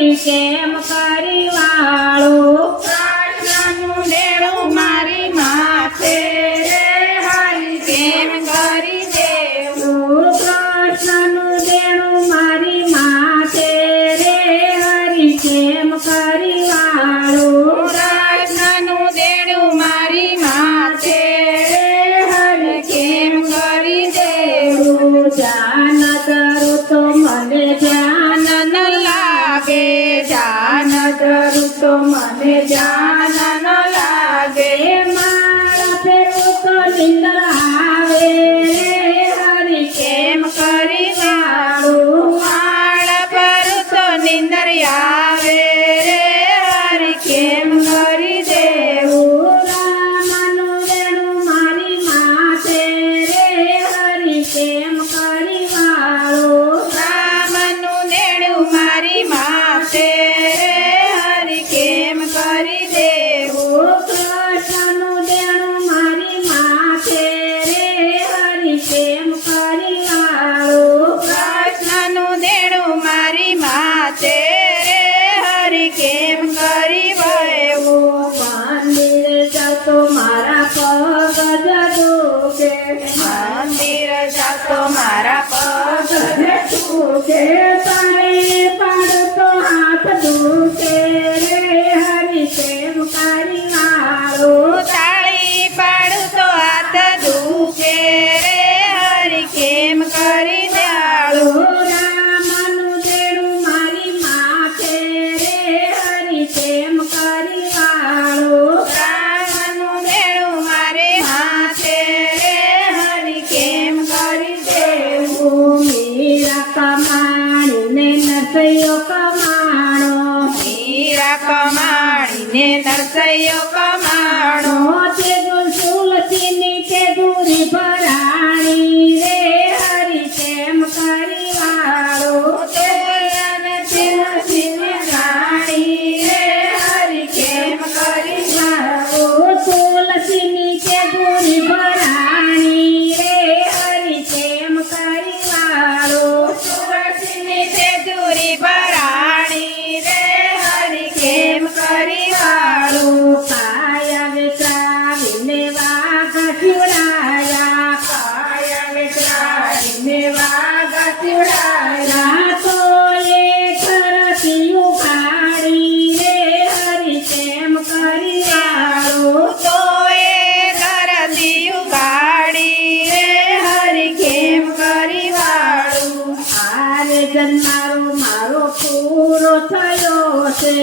હરી કેમ કરી વાળું કૃષ્ણનું દેણું મારી માથે રે હરી કેમ કરી દેવું કૃષ્ણનું દેણું મારી માથે રે હરી કેમ કરી વાળું કૃષ્ણનું દેણું મારી માથે રે હરી કેમ કરી દેવું જાન ધરું તો મને ધ્યાન ન લાગે ધ્યાન ધરું તો મને ધ્યાન ન લાગે માળા ફેરવું તો નિંદર આવે રે હરી કેમ કરી વાળું માળ પર તો નિંદર આવે રે હરી કેમ કરી દેવું રામનું દેણું મારી માથે રે હરી કેમ કરી વાળું રામનું દેણું મારી માથે રે હરી કેમ કરી દેવું કૃષ્ણનું દેણું મારી માથે રે હરી કેમ કરી વાળું કૃષ્ણનું દેણું મારી માથે રે હરી કેમ કરી વળવું મંદિરે જતો મારા પગ દુખે મંદિર જાતો મારા પગ દુખે પાણી પાડતો હાથ દુખે રે હરી કેમ કરી વાળું તાળી પાડું તો હાથ દુખે રે હરી કેમ કરી દયાળું રામનું દેણું મારી માથે રે હરી કેમ કરી વાળું રામનું દેણું મારે હાથે રે હરી કેમ કરી દેવું મીરા કમાણીને નસૈયો કમાણો મીરા કમાણીને નરસૈયો કમાણો તે તુલસીની તે દૂરી ભરાણી રે હરી કેમ કરી વાળું તુલસીની રાણી રે હરી કેમ કરી વાળું તુલસીની તે દૂરી ભરાણી રે હરી કેમ કરી વાળું તુલસીની તેજુરી ભરાણી રે હરી કેમ કરી વાળું કાયા વિતરાવીને વાઘ ખીવડાયા કાય વિતરાવીને વાગ ચુડાયા રાતો એ ઘરથી ઉઘાડી રે હરી કેમ કરી વાળું તો એ ઘરથી ઉગાડી રે હરી કેમ કરી વાળું આરે જન્મારો મારો પૂરો થયો છે